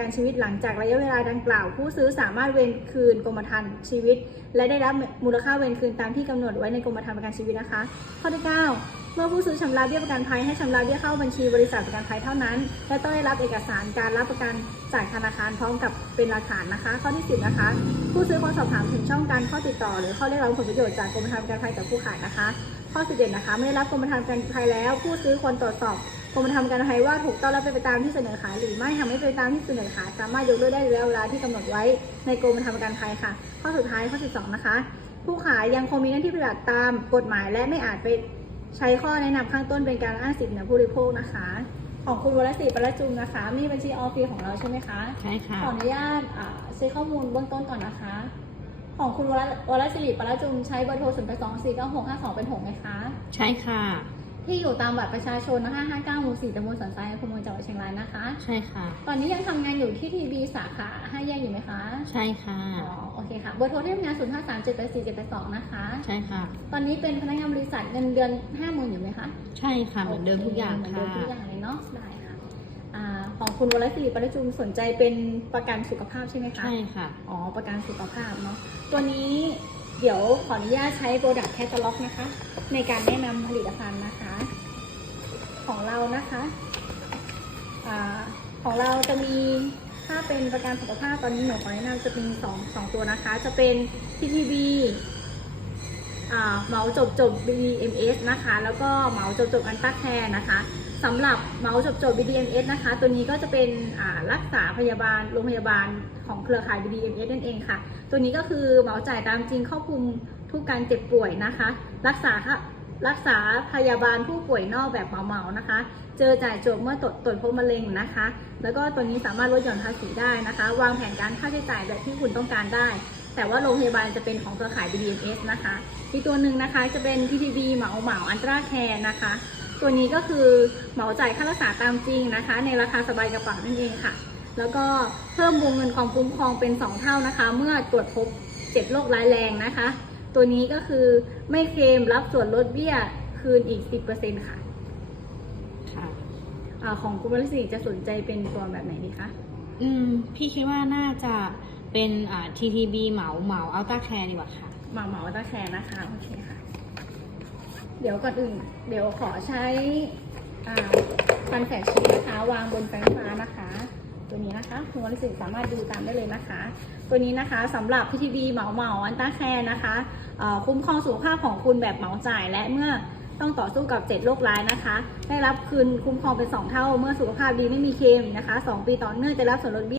การชีวิตหลังจากระยะเวลาดังกล่าว ผู้ซื้อสามารถเวนคืนกรมธรรม์ชีวิต และได้รับมูลค่าเวนคืนตามที่กำหนดไว้ในกรมธรรม์ประกันชีวิตนะคะ ข้อที่ 9 เมื่อผู้ซื้อชำระเบี้ยประกันภัยให้ชำระเบี้ยเข้าบัญชีบริษัทประกันภัยเท่านั้น และต้องได้รับเอกสารการรับประกันจากธนาคารพร้อมกับเป็นหลักฐานนะคะ ข้อที่ 10 นะคะ ผู้ซื้อควรสอบถามถึงช่องการข้อติดต่อ หรือข้อเรียกร้องผลประโยชน์จากกรมธรรม์ประกันภัยจากผู้ขายนะคะ ข้อ11นะคะไม่ได้รับกรมธรรม์ประกันภัยแล้ว ผู้ซื้อควรตรวจสอบ กรมธรรม์ประกันภัยว่าถูกต้องและเป็นไปตามที่เสนอขายหรือไม่ทำให้เป็นไปตามที่เสนอขายสามารถยกเลิกได้ในระยะเวลาที่กำหนดไว้ในกรมธรรม์ประกันภัยค่ะ ข้อสุดท้ายข้อ 12 นะคะ ผู้ขายยังคงมีหน้าที่ปฏิบัติตามกฎหมาย และไม่อาจไปใช้ข้อแนะนำข้างต้นเป็นการอ้างสิทธิเหนือผู้บริโภคนะคะ ของคุณวรศรีประจุมนะคะ มีบัญชีออฟฟีของเราใช่ไหมคะใช่ค่ะขออนุญาตเช็คข้อมูลเบื้องต้นก่อนนะคะ ของคุณวรวรศิริปรจุมใช้เบอร์โทร0 8 2 4 9 6 5 2เป็น6ไหมคะ ใช่ค่ะ ที่อยู่ตามบัตรประชาชนนะคะ59หมู่4ตำบลสันทรายอำเภอเมืองจังหวัดเชียงรายนะคะ ใช่ค่ะ ตอนนี้ยังทำงานอยู่ที่ทีบีสาขา5แยกอยู่ไหมคะ ใช่ค่ะ อ๋อ โอเคค่ะ เบอร์โทรที่ทำงาน 0 5 3 7 8 4 7 8 2 นะคะ ใช่ค่ะ ตอนนี้เป็นพนักงานบริษัทเงินเดือน50,000อยู่ไหมคะใช่ค่ะ เหมือนเดิมทุกอย่างเหมือนเดิค่ะ มทุกอย่างเลยเนาะ ได้ค่ะอ่าของคุณวรศิริปรจุมสนใจเป็นประกันสุขภาพใช่ไหมคะ ใช่ค่ะ อ๋อ ประกันสุขภาพเนาะ ตัวนี้ เดี๋ยวขออนุญาตใช้โปรดักต์แคตตาล็อกนะคะ ในการแนะนำผลิตภัณฑ์นะคะ ของเรานะคะอของเราจะมีถ้าเป็นประกันสุขภาพตอนนี้หนูขอแนะนำจะมีสองสองตัวนะคะ จะเป็น TTB เหมาจบจบ BMS นะคะ แล้วก็เหมาจบจบอันต้าแคร์นะคะ สำหรับเมาส์จบจบ BDMS นะคะ ตัวนี้ก็จะเป็นรักษาพยาบาลโรงพยาบาลของเครือข่าย BDMS นั่นเองค่ะ ตัวนี้ก็คือเมาส์จ่ายตามจริงครอบคลุมทุกการเจ็บป่วยนะคะ รักษาค่ะรักษาพยาบาลผู้ป่วยนอกแบบเมาๆนะคะ เจอจ่ายจบเมื่อตรวจตรวจพบมะเร็งนะคะ แล้วก็ตัวนี้สามารถลดหย่อนภาษีได้นะคะ วางแผนการค่าใช้จ่ายแบบที่คุณต้องการได้ แต่ว่าโรงพยาบาลจะเป็นของเครือข่าย BDMS นะคะ อีกตัวหนึ่งนะคะจะเป็น PTB เหมาเหมาอันตราแคร์นะคะ ตัวนี้ก็คือเหมาจ่ายค่ารักษาตามจริงนะคะ ในราคาสบายกระเป๋านั่นเองค่ะ แล้วก็เพิ่มวงเงินความคุ้มครองเป็น 2 เท่านะคะ เมื่อตรวจพบ7โรคร้ายแรงนะคะ ตัวนี้ก็คือไม่เคลมรับส่วนลดเบี้ยคืนอีก 10%ค่ะค่ะอาของคุณวรศรีจะสนใจเป็นตัวแบบไหนดีคะ อืม พี่คิดว่าน่าจะเป็นอ่า TTB เหมาเหมาอัลต้าแคร์ดีกว่าค่ะ เหมาเหมาตะแคร์นะคะ โอเคค่ะ เดี๋ยวก่อนอื่น เดี๋ยวขอใช้ฟันแฝดชีสนะคะ วางบนแฟ้มฟ้านะคะ ตัวนี้นะคะคุณวรศิลป์สามารถดูตามได้เลยนะคะ ตัวนี้นะคะสำหรับ PTB เหมาเหมาอันต้าแคร์นะคะคุ้มครองสุขภาพของคุณแบบเหมาจ่ายและเมื่อต้องต่อสู้กับ7โรคร้ายนะคะ ได้รับคืนคุ้มครองเป็น 2 เท่า เมื่อสุขภาพดีไม่มีเคมนะคะ 2 ปีต่อเนื่องจะรับส่วนลดบี